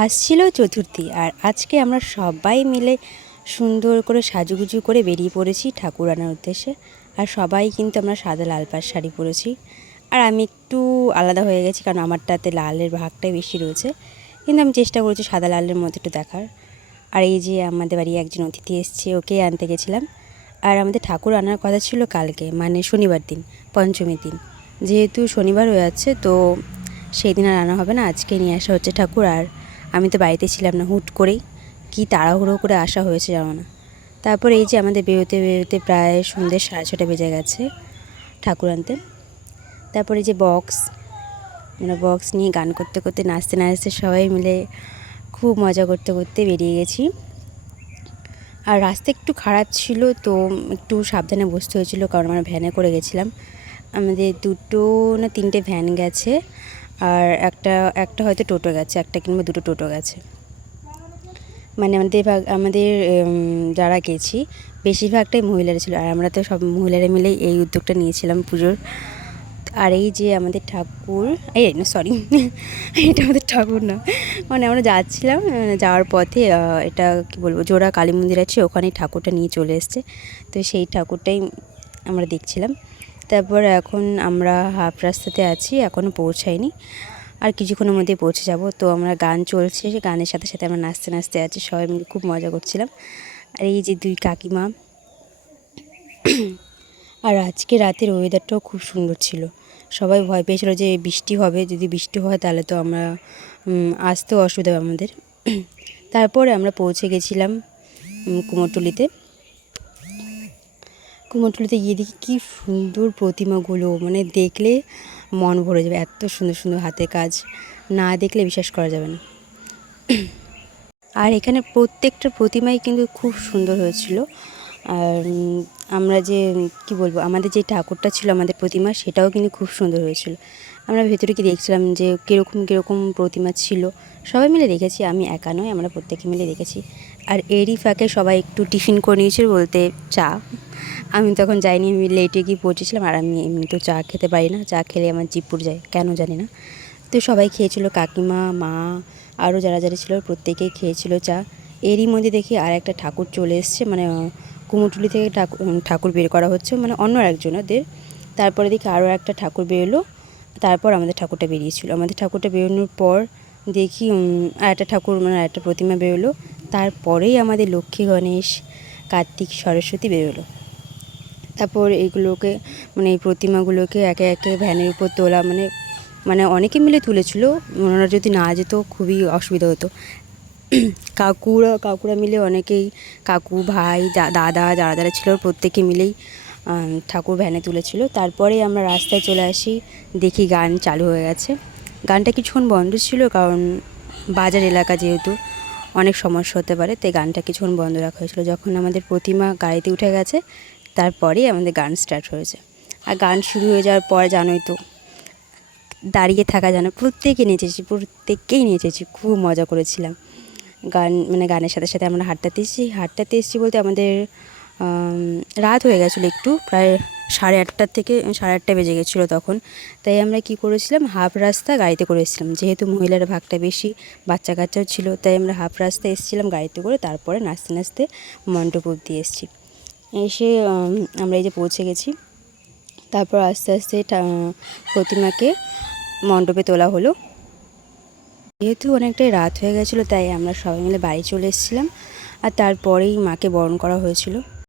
আসছিল চতুর্থী আর আজকে আমরা সবাই মিলে সুন্দর করে সাজুগুজু করে বেরিয়ে পড়েছি ঠাকুর আনার উদ্দেশ্যে। আর সবাই কিন্তু আমরা সাদা লাল পাড় শাড়ি পরেছি। আর আমি একটু আলাদা হয়ে গেছি, কারণ আমারটাতে লালের ভাগটাই বেশি রয়েছে, কিন্তু আমি চেষ্টা করেছি সাদা লালের মধ্যে একটু দেখার। আর এই যে আমাদের বাড়ি একজন অতিথি এসছে, ওকে আনতে গেছিলাম। আর আমাদের ঠাকুর আনার কথা ছিল কালকে, মানে শনিবার দিন, পঞ্চমীর দিন। যেহেতু শনিবার হয়ে যাচ্ছে, তো সেই দিন আর আনা হবে না, আজকে নিয়ে আসা হচ্ছে ঠাকুর। আর আমি তো বাড়িতে ছিলাম না, হুট করেই কি তাড়াহুড়ো করে আসা হয়েছে জানো না। তারপর এই যে আমাদের বেরোতে বেরোতে প্রায় সন্ধ্যে 6:30 বেজে গেছে ঠাকুর আনতে। তারপরে যে বক্স নিয়ে গান করতে করতে নাচতে নাচতে সবাই মিলে খুব মজা করতে করতে বেরিয়ে গেছি। আর রাস্তা একটু খারাপ ছিল, তো একটু সাবধানে বসতে হয়েছিল, কারণ আমরা ভ্যানে করে গেছিলাম। আমাদের 2 না 3টে ভ্যান গেছে, আর একটা হয়তো টোটো গেছে, একটা কিংবা 2টো টোটো গেছে। মানে আমাদের যারা গেছি বেশিরভাগটাই মহিলারা ছিল, আর আমরা তো সব মহিলারা মিলেই এই উদ্যোগটা নিয়েছিলাম পুজোর। আর এই যে আমাদের ঠাকুর, এই না সরি এটা আমাদের ঠাকুর না, মানে আমরা যাচ্ছিলাম, যাওয়ার পথে এটা কি বলবো, জোড়া কালী মন্দির আছে, ওখানেই ঠাকুরটা নিয়ে চলে এসছে। তো সেই ঠাকুরটাই আমরা দেখছিলাম। তারপর এখন আমরা হাফ রাস্তাতে আছি, এখনও পৌঁছাইনি, আর কিছুক্ষণের মধ্যেই পৌঁছে যাব। তো আমরা গান চলছে, গানের সাথে সাথে আমরা নাচতে নাচতে আছি, সবাই মিলে খুব মজা করছিলাম। আর এই যে 2 কাকিমা। আর আজকে রাতের ওয়েদারটাও খুব সুন্দর ছিল। সবাই ভয় পেয়েছিল যে বৃষ্টি হবে, যদি বৃষ্টি হয় তাহলে তো আমরা আসতেও অসুবিধা হবে আমাদের। তারপরে আমরা পৌঁছে গেছিলাম কুমোরটুলিতে গিয়ে দেখি কী সুন্দর প্রতিমাগুলো, মানে দেখলে মন ভরে যাবে, এত সুন্দর সুন্দর হাতের কাজ, না দেখলে বিশ্বাস করা যাবে না। আর এখানে প্রত্যেকটা প্রতিমাই কিন্তু খুব সুন্দর হয়েছিল। আর আমরা যে কি বলবো, আমাদের যে ঠাকুরটা ছিল, আমাদের প্রতিমা, সেটাও কিন্তু খুব সুন্দর হয়েছিল। আমরা ভেতরে কি দেখছিলাম যে কীরকম কীরকম প্রতিমা ছিল, সবাই মিলে দেখেছি, আমি একা নয়, আমরা প্রত্যেকে মিলে দেখেছি। আর এরই ফাঁকে সবাই একটু টিফিন করে নিয়েছিল, বলতে চা। আমি তখন যাইনি, আমি লেটে গিয়ে পৌঁছেছিলাম, আর আমি এমনি তো চা খেতে পারি না, চা খেলে আমার জিভ পুড়ে যায়, কেন জানি না। তো সবাই খেয়েছিল, কাকিমা, মা, আরও যারা যারা ছিল প্রত্যেকেই খেয়েছিল চা। এরই মধ্যে দেখি আর একটা ঠাকুর চলে এসছে, মানে কুমোরটুলি থেকে ঠাকুর বের করা হচ্ছে, মানে অন্য একজনদের। তারপরে দেখি আরও একটা ঠাকুর বেরোলো, তারপর আমাদের ঠাকুরটা বেরিয়েছিল। আমাদের ঠাকুরটা বেরোনোর পর দেখি আর একটা ঠাকুর, মানে একটা প্রতিমা বেরোলো। তারপরেই আমাদের লক্ষ্মী, গণেশ, কার্তিক, সরস্বতী বেরোলো। তারপর এইগুলোকে, মানে এই প্রতিমাগুলোকে একে একে ভ্যানের উপর তোলা, মানে অনেকে মিলে তুলেছিল, ওনারা যদি না যেত খুবই অসুবিধা হতো। কাকুরা মিলে অনেকেই, কাকু, ভাই, দাদা, যারা যারা ছিল প্রত্যেকে মিলেই ঠাকুর ভ্যানে তুলেছিল। তারপরে আমরা রাস্তায় চলে আসি, দেখি গান চালু হয়ে গেছে। গানটা কিছুক্ষণ বন্ধ ছিল, কারণ বাজার এলাকা যেহেতু অনেক সমস্যা হতে পারে, তাই গানটা কিছুক্ষণ বন্ধ রাখা হয়েছিল। যখন আমাদের প্রতিমা গাড়িতে উঠে গেছে, তারপরেই আমাদের গান স্টার্ট হয়েছে। আর গান শুরু হয়ে যাওয়ার পর জানোই তো, দাঁড়িয়ে থাকা যেন, প্রত্যেকেই নেচেছি, খুব মজা করেছিলাম। গানের সাথে সাথে আমরা হাঁটতে এসেছি বলতে আমাদের রাত হয়ে গেছিলো একটু, প্রায় 8:30 থেকে 8:30 বেজে গেছিলো তখন। তাই আমরা কি করেছিলাম, হাফ রাস্তা গাড়িতে করে এসেছিলাম, যেহেতু মহিলার ভাগটা বেশি, বাচ্চা কাচ্চাও ছিল, তাই আমরা হাফ রাস্তা এসেছিলাম গাড়িতে করে। তারপরে নাচতে নাচতে মণ্ডপ অবধি এসেছি। এসে আমরা এই যে পৌঁছে গেছি। তারপর আস্তে আস্তে প্রতিমাকে মণ্ডপে তোলা হলো। যেহেতু অনেকটাই রাত হয়ে গেছিলো, তাই আমরা সবাই মিলে বাড়ি চলে এসেছিলাম, আর তারপরেই মাকে বরণ করা হয়েছিল।